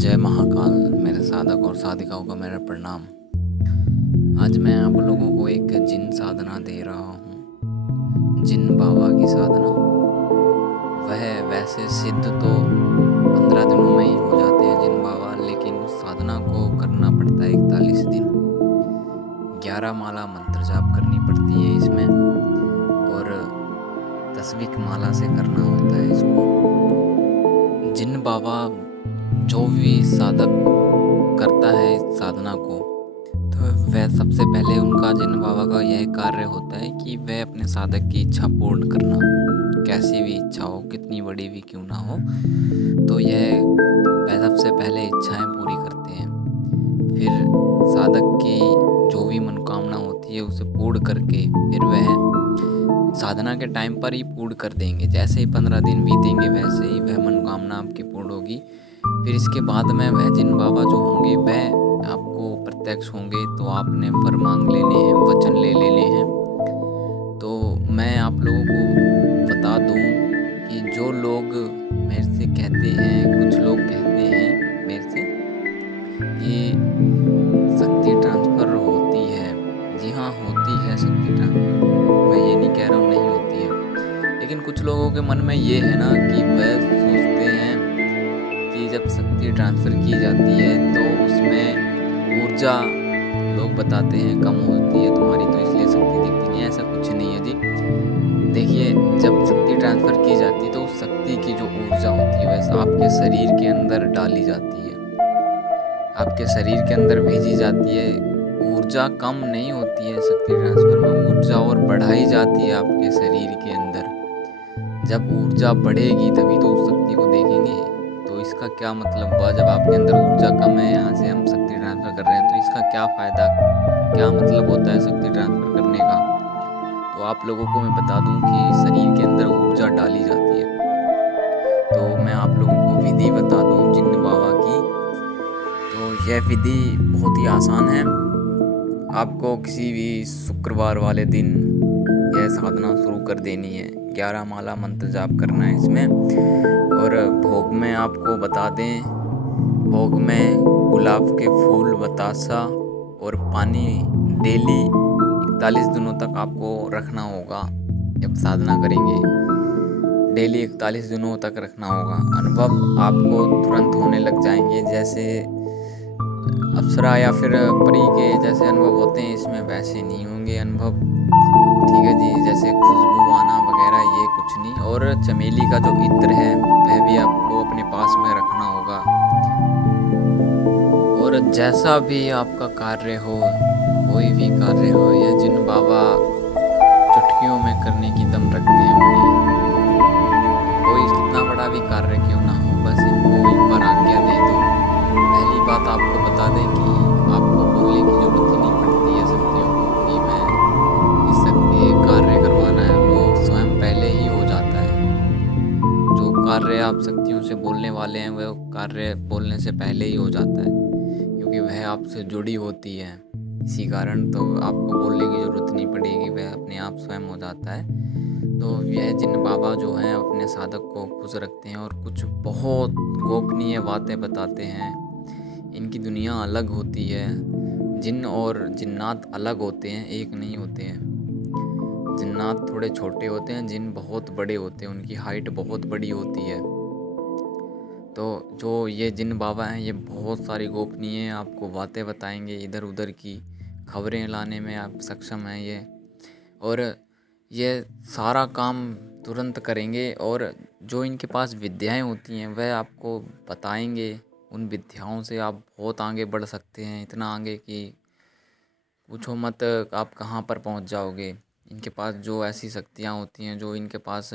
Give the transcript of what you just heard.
जय महाकाल। मेरे साधक और साधिकाओं का मेरा प्रणाम। आज मैं आप लोगों को एक जिन साधना दे रहा हूँ, जिन बाबा की साधना। वह वैसे सिद्ध तो 15 दिनों में ही हो जाते हैं जिन बाबा, लेकिन साधना को करना पड़ता है 41 दिन। 11 माला मंत्र जाप करनी पड़ती है इसमें, और 10वीं माला से करना होता है इसको। जिन बाबा जो भी साधक करता है इस साधना को, तो वह सबसे पहले उनका जिन बाबा का यह कार्य होता है कि वह अपने साधक की इच्छा पूर्ण करना। कैसी भी इच्छा हो, कितनी बड़ी भी क्यों ना हो, तो यह सबसे पहले इच्छाएं पूरी करते हैं। फिर साधक की जो भी मनोकामना होती है उसे पूर्ण करके फिर वह साधना के टाइम पर ही पूर्ण कर देंगे। जैसे ही 15 दिन बीतेंगे वैसे ही वह मनोकामना आपकी पूर्ण होगी। फिर इसके बाद में वह जिन बाबा जो होंगे वह आपको प्रत्यक्ष होंगे, तो आपने वर मांग लेने हैं, वचन ले लेने हैं। तो मैं आप लोगों को बता दूं कि जो लोग मेरे से कहते हैं, कुछ लोग कहते हैं मेरे से कि शक्ति ट्रांसफ़र होती है। जी हाँ, होती है शक्ति ट्रांसफ़र। मैं ये नहीं कह रहा हूँ नहीं होती है, लेकिन कुछ लोगों के मन में ये है ना कि वह सोचते हैं कि जब शक्ति ट्रांसफ़र की जाती है तो उसमें ऊर्जा लोग बताते हैं कम होती है तुम्हारी, तो इसलिए शक्ति दिखती नहीं है। ऐसा कुछ नहीं है जी। देखिए, जब शक्ति ट्रांसफ़र की जाती है तो उस शक्ति की जो ऊर्जा होती है वैसे आपके शरीर के अंदर डाली जाती है, आपके शरीर के अंदर भेजी जाती है। ऊर्जा कम नहीं होती है शक्ति ट्रांसफ़र में, ऊर्जा और बढ़ाई जाती है आपके शरीर के अंदर। जब ऊर्जा बढ़ेगी तभी तो उस शक्ति को देखेंगे। तो इसका क्या मतलब हुआ, जब आपके अंदर ऊर्जा कम है, यहाँ से हम शक्ति ट्रांसफ़र कर रहे हैं, तो इसका क्या फ़ायदा, क्या मतलब होता है शक्ति ट्रांसफ़र करने का। तो आप लोगों को मैं बता दूं कि शरीर के अंदर ऊर्जा डाली जाती है। तो मैं आप लोगों को विधि बता दूं जिन बाबा की। तो यह विधि बहुत ही आसान है। आपको किसी भी शुक्रवार वाले दिन यह साधना शुरू कर देनी है। 11 माला मंत्र जाप करना है इसमें। और भोग में आपको बता दें, भोग में गुलाब के फूल, बतासा और पानी डेली 41 दिनों तक आपको रखना होगा। जब साधना करेंगे डेली 41 दिनों तक रखना होगा। अनुभव आपको तुरंत होने लग जाएंगे, जैसे अप्सरा या फिर परी के जैसे अनुभव होते हैं इसमें वैसे नहीं होंगे अनुभव। ठीक है जी, जैसे खुशबू आना वगैरह ये कुछ नहीं। और चमेली का जो इत्र है वह भी आपको अपने पास में रखना होगा। और जैसा भी आपका कार्य हो, कोई भी कार्य हो, यह जिन बाबा चुटकियों में करने की दम रखते हैं अपनी। कोई कितना बड़ा भी कार्य क्यों ना हो, बस इनको एक बार आज्ञा दे दो। पहली बात आपको बता दें कि आपको बोलने की जरूरत ही नहीं पड़ती है शक्तियों को कि मैं इस शक्ति कार्य करवाना है, वो स्वयं पहले ही हो जाता है। जो कार्य आप शक्तियों से बोलने वाले हैं वह कार्य बोलने से पहले ही हो जाता है, क्योंकि वह आपसे जुड़ी होती है। इसी कारण तो आपको बोलने की ज़रूरत नहीं पड़ेगी, वह अपने आप स्वयं हो जाता है। तो यह जिन बाबा जो हैं अपने साधक को खुश रखते हैं और कुछ बहुत गोपनीय बातें बताते हैं। इनकी दुनिया अलग होती है। जिन और जिन्नात अलग होते हैं, एक नहीं होते हैं। जिन्नात थोड़े छोटे होते हैं, जिन बहुत बड़े होते हैं, उनकी हाइट बहुत बड़ी होती है। तो जो ये जिन बाबा हैं ये बहुत सारी गोपनीय आपको बातें बताएंगे, इधर उधर की खबरें लाने में आप सक्षम हैं ये। और ये सारा काम तुरंत करेंगे, और जो इनके पास विद्याएं होती हैं वह आपको बताएंगे। उन विद्याओं से आप बहुत आगे बढ़ सकते हैं, इतना आगे कि पूछो मत आप कहाँ पर पहुँच जाओगे। इनके पास जो ऐसी शक्तियाँ होती हैं, जो इनके पास